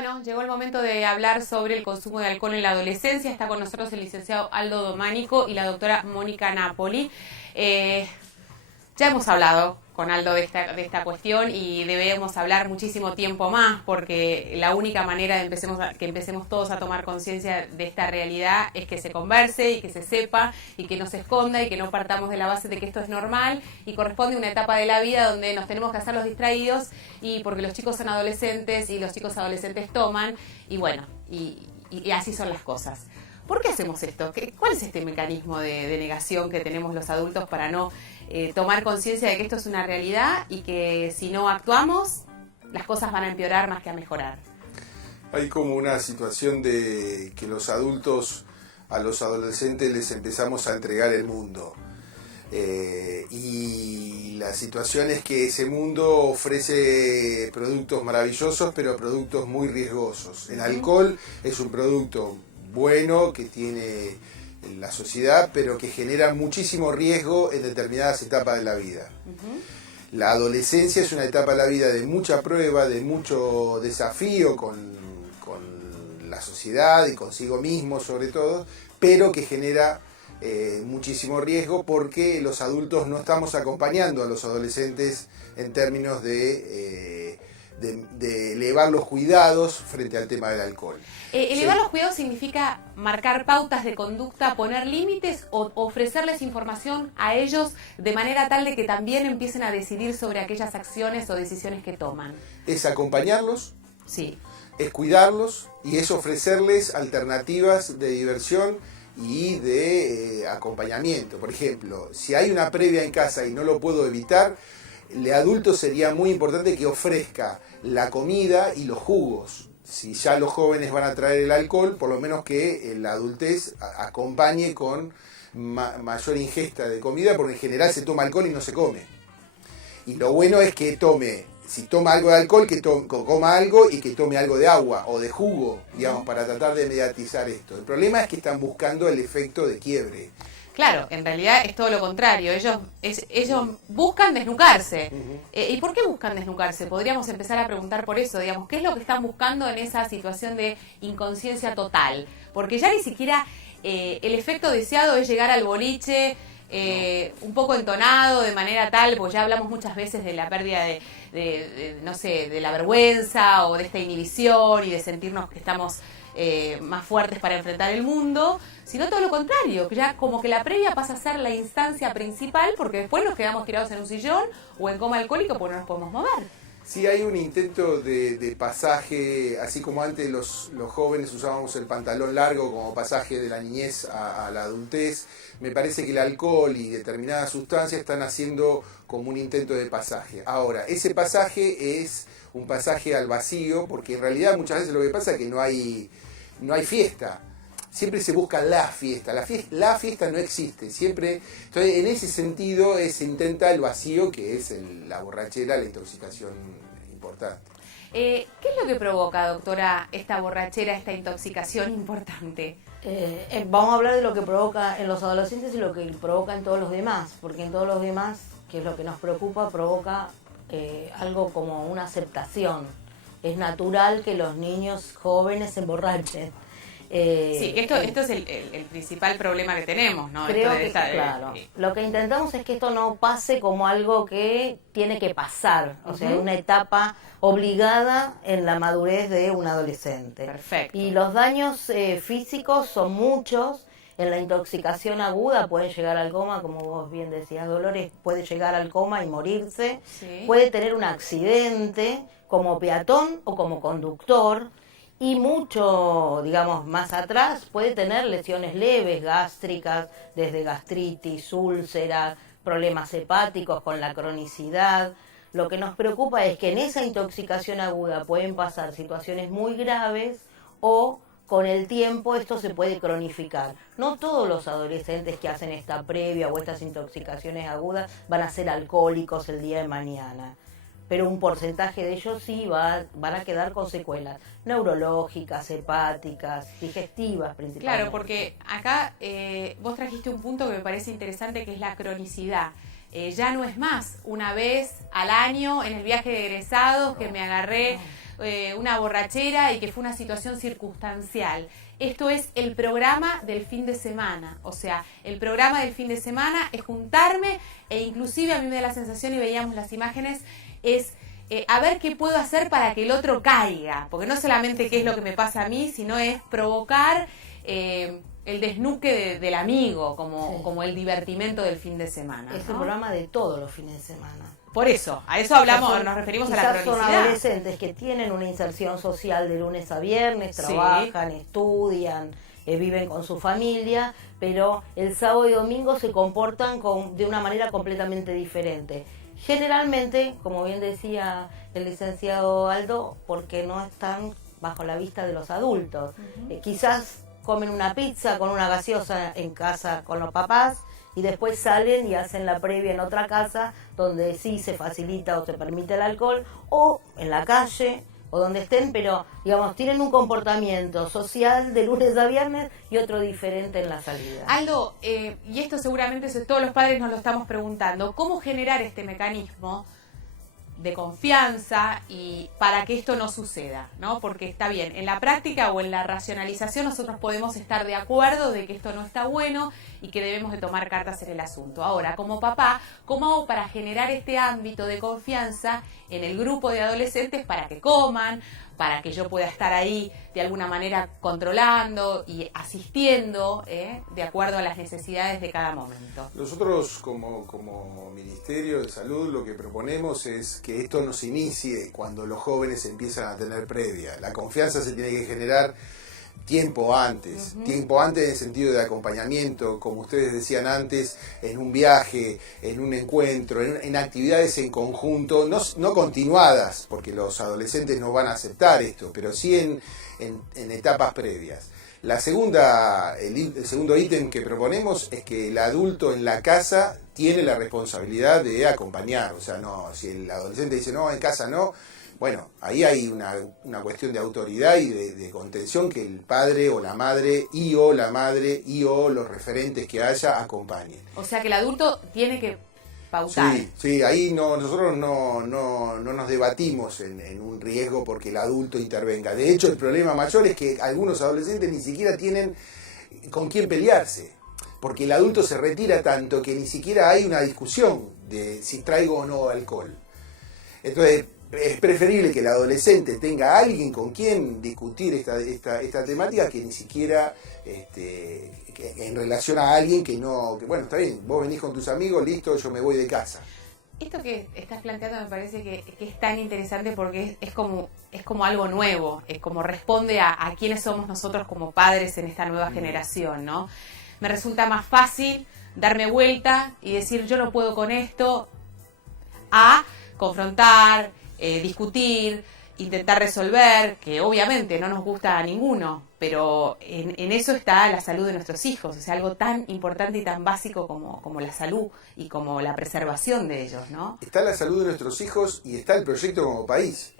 Bueno, llegó el momento de hablar sobre el consumo de alcohol en la adolescencia. Está con nosotros el licenciado Aldo Dománico y la doctora Mónica Napoli. Ya hemos hablado con Aldo de esta cuestión y debemos hablar muchísimo tiempo más, porque la única manera de que empecemos todos a tomar conciencia de esta realidad es que se converse y que se sepa y que no se esconda y que no partamos de la base de que esto es normal y corresponde a una etapa de la vida donde nos tenemos que hacer los distraídos, y porque los chicos son adolescentes y los chicos adolescentes toman y bueno, y así son las cosas. ¿Por qué hacemos esto? ¿Cuál es este mecanismo de negación que tenemos los adultos para no tomar conciencia de que esto es una realidad y que si no actuamos, las cosas van a empeorar más que a mejorar? Hay como una situación de que los adultos a los adolescentes les empezamos a entregar el mundo. Y la situación es que ese mundo ofrece productos maravillosos, pero productos muy riesgosos. El alcohol es un producto bueno que tiene la sociedad, pero que genera muchísimo riesgo en determinadas etapas de la vida. La adolescencia es una etapa de la vida de mucha prueba, de mucho desafío con la sociedad y consigo mismo sobre todo, pero que genera muchísimo riesgo porque los adultos no estamos acompañando a los adolescentes en términos de elevar los cuidados frente al tema del alcohol. Elevar los cuidados significa marcar pautas de conducta, poner límites o ofrecerles información a ellos de manera tal de que también empiecen a decidir sobre aquellas acciones o decisiones que toman. Es acompañarlos, sí, es cuidarlos y es ofrecerles alternativas de diversión y de acompañamiento. Por ejemplo, si hay una previa en casa y no lo puedo evitar, el adulto sería muy importante que ofrezca la comida y los jugos. Si ya los jóvenes van a traer el alcohol, por lo menos que la adultez acompañe con mayor ingesta de comida, porque en general se toma alcohol y no se come. Y lo bueno es que si toma algo de alcohol, que coma algo y que tome algo de agua o de jugo, digamos, para tratar de mediatizar esto. El problema es que están buscando el efecto de quiebre. Claro, en realidad es todo lo contrario. Ellos buscan desnucarse. ¿Y por qué buscan desnucarse? Podríamos empezar a preguntar por eso, digamos, ¿qué es lo que están buscando en esa situación de inconsciencia total? Porque ya ni siquiera el efecto deseado es llegar al boliche un poco entonado, de manera tal, porque ya hablamos muchas veces de la pérdida no sé, de la vergüenza o de esta inhibición y de sentirnos que estamos más fuertes para enfrentar el mundo, sino todo lo contrario, que ya como que la previa pasa a ser la instancia principal, porque después nos quedamos tirados en un sillón o en coma alcohólico porque no nos podemos mover. Sí, hay un intento de pasaje, así como antes los jóvenes usábamos el pantalón largo como pasaje de la niñez a la adultez. Me parece que el alcohol y determinadas sustancias están haciendo como un intento de pasaje. Ahora, ese pasaje es un pasaje al vacío, porque en realidad muchas veces lo que pasa es que no hay fiesta. Siempre se busca la fiesta. La fiesta no existe. Siempre, entonces, en ese sentido se intenta el vacío, que es la borrachera, la intoxicación importante. ¿Qué es lo que provoca, doctora, esta borrachera, esta intoxicación importante? Vamos a hablar de lo que provoca en los adolescentes y lo que provoca en todos los demás, porque en todos los demás, que es lo que nos preocupa, provoca algo como una aceptación. Es natural que los niños jóvenes se emborrachen. Sí, que esto es el principal problema que tenemos, ¿no? Creo que claro. Lo que intentamos es que esto no pase como algo que tiene que pasar, o sea, una etapa obligada en la madurez de un adolescente. Perfecto. Y los daños físicos son muchos. En la intoxicación aguda pueden llegar al coma, como vos bien decías, Dolores, puede llegar al coma y morirse. Sí. Puede tener un accidente como peatón o como conductor. Y mucho, digamos, más atrás puede tener lesiones leves, gástricas, desde gastritis, úlceras, problemas hepáticos con la cronicidad. Lo que nos preocupa es que en esa intoxicación aguda pueden pasar situaciones muy graves o con el tiempo esto se puede cronificar. No todos los adolescentes que hacen esta previa o estas intoxicaciones agudas van a ser alcohólicos el día de mañana. Pero un porcentaje de ellos sí van a quedar con secuelas neurológicas, hepáticas, digestivas principalmente. Claro, porque acá vos trajiste un punto que me parece interesante, que es la cronicidad. Ya no es más una vez al año en el viaje de egresados que me agarré una borrachera y que fue una situación circunstancial. Esto es el programa del fin de semana. O sea, el programa del fin de semana es juntarme e inclusive a mí me da la sensación, y veíamos las imágenes, es a ver qué puedo hacer para que el otro caiga. Porque no solamente qué es lo que me pasa a mí, sino es provocar el desnuque del amigo, como el divertimento del fin de semana, Es ¿no? un programa de todos los fines de semana. Por eso, a eso hablamos, nos referimos a la Quizás son cronicidad. adolescentes que tienen una inserción social de lunes a viernes, trabajan, estudian, viven con su familia, pero el sábado y domingo se comportan de una manera completamente diferente. Generalmente, como bien decía el licenciado Aldo, porque no están bajo la vista de los adultos. Quizás comen una pizza con una gaseosa en casa con los papás y después salen y hacen la previa en otra casa donde sí se facilita o se permite el alcohol, o en la calle o donde estén, pero digamos tienen un comportamiento social de lunes a viernes y otro diferente en la salida. Aldo, y esto seguramente todos los padres nos lo estamos preguntando, ¿cómo generar este mecanismo de confianza y para que esto no suceda, ¿no? Porque está bien, en la práctica o en la racionalización nosotros podemos estar de acuerdo de que esto no está bueno y que debemos de tomar cartas en el asunto. Ahora, como papá, ¿cómo hago para generar este ámbito de confianza en el grupo de adolescentes para que coman, para que yo pueda estar ahí de alguna manera controlando y asistiendo de acuerdo a las necesidades de cada momento? Nosotros como Ministerio de Salud lo que proponemos es que esto no se inicie cuando los jóvenes empiezan a tener previa. La confianza se tiene que generar tiempo antes en el sentido de acompañamiento, como ustedes decían antes, en un viaje, en un encuentro, en actividades en conjunto, no continuadas, porque los adolescentes no van a aceptar esto, pero sí en etapas previas. El segundo ítem que proponemos es que el adulto en la casa tiene la responsabilidad de acompañar, o sea, no, si el adolescente dice no, en casa no, bueno, ahí hay una cuestión de autoridad y de contención que el padre o la madre o los referentes que haya acompañen. O sea que el adulto tiene que pautar. Sí, ahí nosotros no nos debatimos en un riesgo porque el adulto intervenga. De hecho, el problema mayor es que algunos adolescentes ni siquiera tienen con quién pelearse, porque el adulto se retira tanto que ni siquiera hay una discusión de si traigo o no alcohol. Entonces, es preferible que el adolescente tenga a alguien con quien discutir esta temática que ni siquiera que en relación a alguien que bueno, está bien, vos venís con tus amigos, listo, yo me voy de casa. Esto que estás planteando me parece que es tan interesante porque es como algo nuevo, es como responde a quiénes somos nosotros como padres en esta nueva generación, ¿no? Me resulta más fácil darme vuelta y decir yo no puedo con esto, a confrontar, discutir, intentar resolver, que obviamente no nos gusta a ninguno, pero en eso está la salud de nuestros hijos, o sea, algo tan importante y tan básico como la salud y como la preservación de ellos, ¿no? Está la salud de nuestros hijos y está el proyecto como país.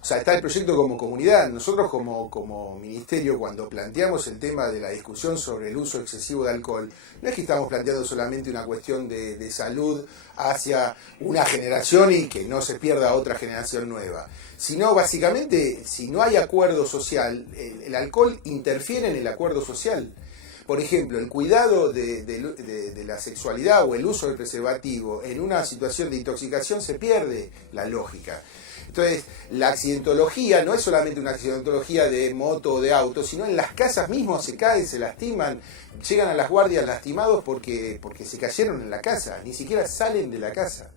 O sea, está el proyecto como comunidad. Nosotros como ministerio, cuando planteamos el tema de la discusión sobre el uso excesivo de alcohol, no es que estamos planteando solamente una cuestión de salud hacia una generación y que no se pierda otra generación nueva, sino básicamente, si no hay acuerdo social, el alcohol interfiere en el acuerdo social. Por ejemplo, el cuidado de la sexualidad o el uso del preservativo en una situación de intoxicación se pierde la lógica. Entonces, la accidentología no es solamente una accidentología de moto o de auto, sino en las casas mismas se caen, se lastiman, llegan a las guardias lastimados porque se cayeron en la casa, ni siquiera salen de la casa.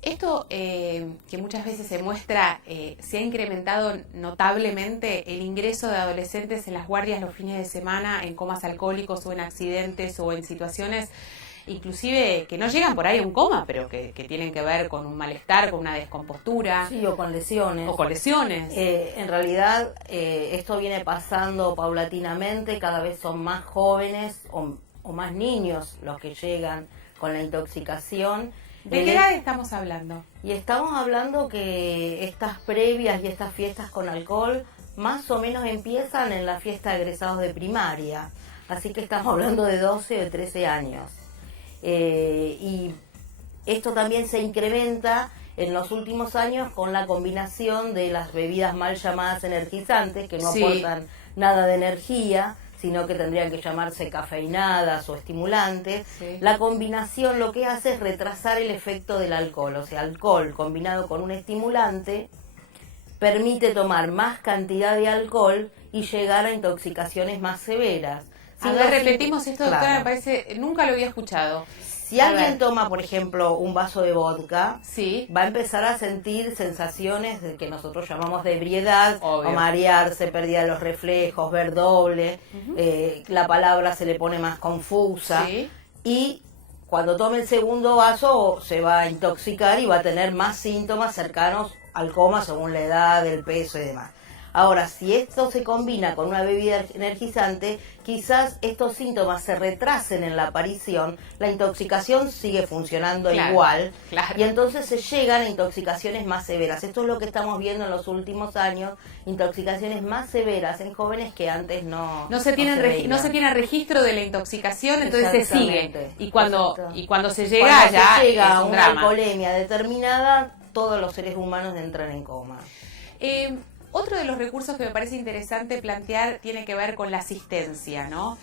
Esto que muchas veces se muestra, se ha incrementado notablemente el ingreso de adolescentes en las guardias los fines de semana en comas alcohólicos o en accidentes o en situaciones inclusive que no llegan por ahí a un coma, pero que tienen que ver con un malestar, con una descompostura. Sí, o con lesiones. O con lesiones. En realidad, esto viene pasando paulatinamente, cada vez son más jóvenes o más niños los que llegan con la intoxicación. ¿De qué edad estamos hablando? Y estamos hablando que estas previas y estas fiestas con alcohol más o menos empiezan en la fiesta de egresados de primaria. Así que estamos hablando de 12 o 13 años. Y esto también se incrementa en los últimos años con la combinación de las bebidas mal llamadas energizantes, que no Sí. aportan nada de energía, sino que tendrían que llamarse cafeinadas o estimulantes. Sí. La combinación lo que hace es retrasar el efecto del alcohol, o sea, alcohol combinado con un estimulante permite tomar más cantidad de alcohol y llegar a intoxicaciones más severas. A ver, repetimos esto, doctora, Claro. me parece, nunca lo había escuchado. Si A alguien ver. toma, por ejemplo, un vaso de vodka, Sí. va a empezar a sentir sensaciones de que nosotros llamamos de ebriedad, Obvio. o marearse, pérdida de los reflejos, ver doble, la palabra se le pone más confusa, Sí. y cuando tome el segundo vaso se va a intoxicar y va a tener más síntomas cercanos al coma según la edad, el peso y demás. Ahora, si esto se combina con una bebida energizante, quizás estos síntomas se retrasen en la aparición, la intoxicación sigue funcionando Claro, igual, claro. y entonces se llegan a intoxicaciones más severas. Esto es lo que estamos viendo en los últimos años, intoxicaciones más severas en jóvenes que antes No se tiene registro de la intoxicación, entonces se sigue. Exactamente. Y cuando Exacto. se llega Cuando ya se llega es a un una drama. alcoholemia determinada, todos los seres humanos entran en coma. Otro de los recursos que me parece interesante plantear tiene que ver con la asistencia, ¿no?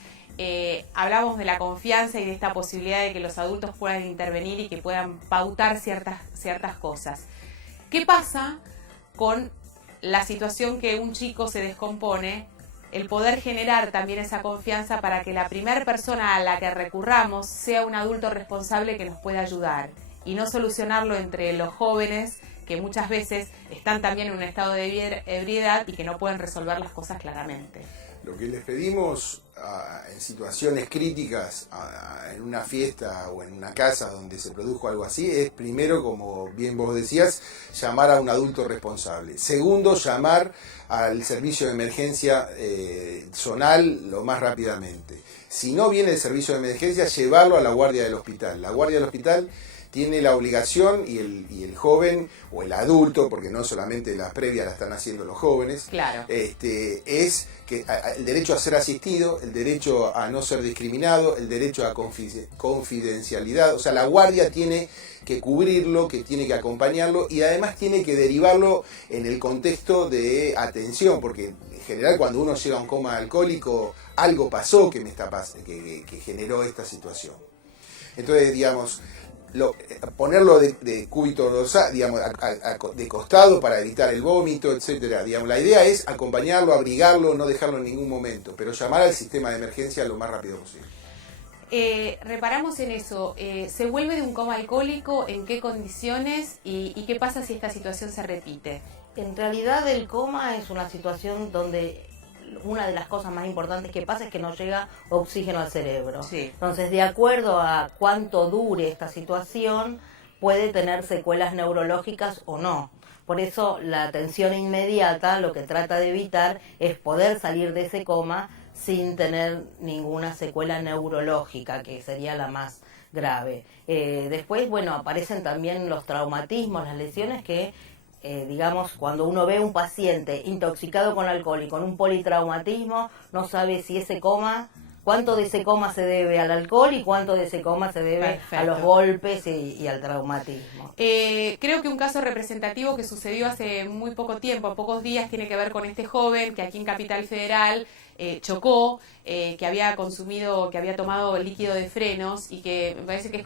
Hablamos de la confianza y de esta posibilidad de que los adultos puedan intervenir y que puedan pautar ciertas cosas. ¿Qué pasa con la situación que un chico se descompone? El poder generar también esa confianza para que la primera persona a la que recurramos sea un adulto responsable que nos pueda ayudar y no solucionarlo entre los jóvenes que muchas veces están también en un estado de ebriedad y que no pueden resolver las cosas claramente. Lo que les pedimos en situaciones críticas, en una fiesta o en una casa donde se produjo algo así, es primero, como bien vos decías, llamar a un adulto responsable. Segundo, llamar al servicio de emergencia zonal lo más rápidamente. Si no viene el servicio de emergencia, llevarlo a la guardia del hospital. La guardia del hospital tiene la obligación, y el joven o el adulto, porque no solamente las previas las están haciendo los jóvenes, Claro. es que el derecho a ser asistido, el derecho a no ser discriminado, el derecho a confidencialidad. O sea, la guardia tiene que cubrirlo, que tiene que acompañarlo y además tiene que derivarlo en el contexto de atención, porque en general cuando uno llega a un coma alcohólico, algo pasó que que generó esta situación. Entonces, digamos, ponerlo de cúbito dorsal, digamos, de costado para evitar el vómito, etcétera. Digamos, la idea es acompañarlo, abrigarlo, no dejarlo en ningún momento, pero llamar al sistema de emergencia lo más rápido posible. Reparamos en eso. ¿Se vuelve de un coma alcohólico? ¿En qué condiciones? ¿Y qué pasa si esta situación se repite? En realidad el coma es una situación donde una de las cosas más importantes que pasa es que no llega oxígeno al cerebro. Sí. Entonces, de acuerdo a cuánto dure esta situación, puede tener secuelas neurológicas o no. Por eso la atención inmediata lo que trata de evitar es poder salir de ese coma sin tener ninguna secuela neurológica, que sería la más grave. Después, bueno, aparecen también los traumatismos, las lesiones que digamos, cuando uno ve un paciente intoxicado con alcohol y con un politraumatismo, no sabe si ese coma, cuánto de ese coma se debe al alcohol y cuánto de ese coma se debe Perfecto. a los golpes y al traumatismo. Creo que un caso representativo que sucedió hace muy poco tiempo, a pocos días, tiene que ver con este joven que aquí en Capital Federal chocó, que había tomado líquido de frenos y que me parece que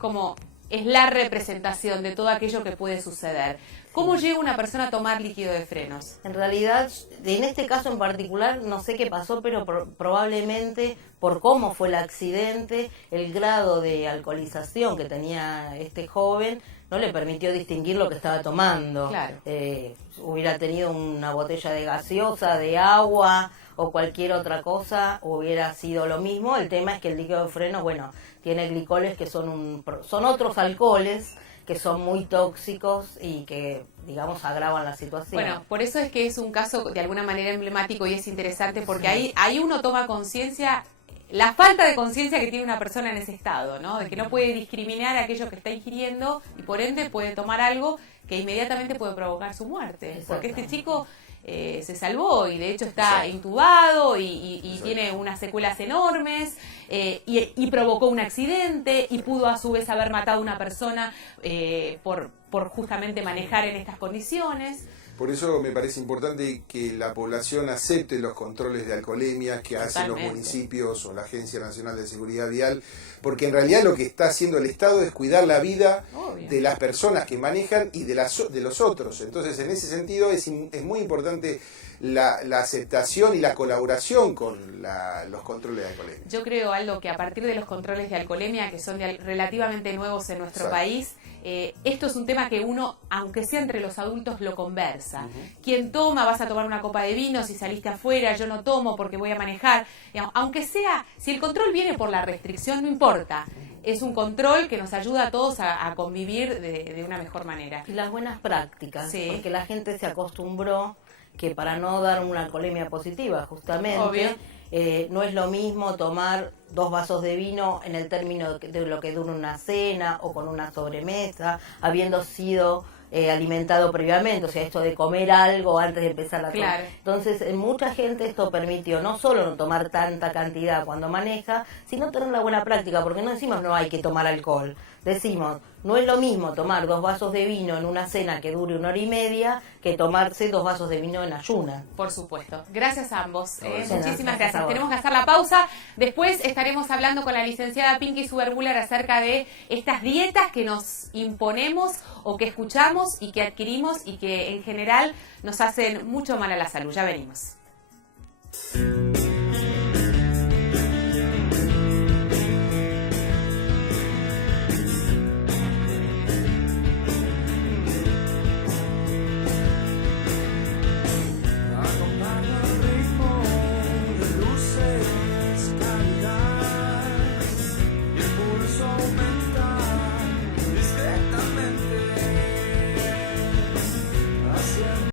es la representación de todo aquello que puede suceder. ¿Cómo llega una persona a tomar líquido de frenos? En realidad, en este caso en particular, no sé qué pasó, pero probablemente por cómo fue el accidente, el grado de alcoholización que tenía este joven no le permitió distinguir lo que estaba tomando. Claro. Hubiera tenido una botella de gaseosa, de agua o cualquier otra cosa, hubiera sido lo mismo. El tema es que el líquido de frenos, bueno, tiene glicoles que son otros alcoholes que son muy tóxicos y que, digamos, agravan la situación. Bueno, por eso es que es un caso de alguna manera emblemático y es interesante porque ahí uno toma conciencia, la falta de conciencia que tiene una persona en ese estado, ¿no? De que no puede discriminar aquello que está ingiriendo y por ende puede tomar algo que inmediatamente puede provocar su muerte. Porque este chico se salvó y de hecho está intubado y tiene unas secuelas enormes y provocó un accidente y pudo a su vez haber matado a una persona por justamente manejar en estas condiciones. Por eso me parece importante que la población acepte los controles de alcoholemia que hacen los municipios o la Agencia Nacional de Seguridad Vial, porque en realidad lo que está haciendo el Estado es cuidar la vida de las personas que manejan y de los otros. Entonces, en ese sentido, es muy importante la aceptación y la colaboración con los controles de alcoholemia. Yo creo, Aldo, que a partir de los controles de alcoholemia, que son relativamente nuevos en nuestro país, esto es un tema que uno, aunque sea entre los adultos, lo conversa. ¿Quién toma? Vas a tomar una copa de vino, si saliste afuera, yo no tomo porque voy a manejar. Aunque sea, si el control viene por la restricción, no importa. Es un control que nos ayuda a todos a convivir de una mejor manera. Y las buenas prácticas, porque la gente se acostumbró que para no dar una alcoholemia positiva, justamente, no es lo mismo tomar 2 vasos de vino en el término de lo que dura una cena o con una sobremesa, habiendo sido alimentado previamente, o sea, esto de comer algo antes de empezar la Claro. Entonces, en mucha gente esto permitió no solo no tomar tanta cantidad cuando maneja, sino tener la buena práctica, porque no decimos no hay que tomar alcohol, decimos no es lo mismo tomar 2 vasos de vino en una cena que dure 1 hora y media que tomarse 2 vasos de vino en ayunas. Por supuesto. Gracias a ambos. Muchísimas Gracias gracias. a vos. Tenemos que hacer la pausa. Después estaremos hablando con la licenciada Pinky Zuberbuller acerca de estas dietas que nos imponemos o que escuchamos y que adquirimos y que en general nos hacen mucho mal a la salud. Ya venimos.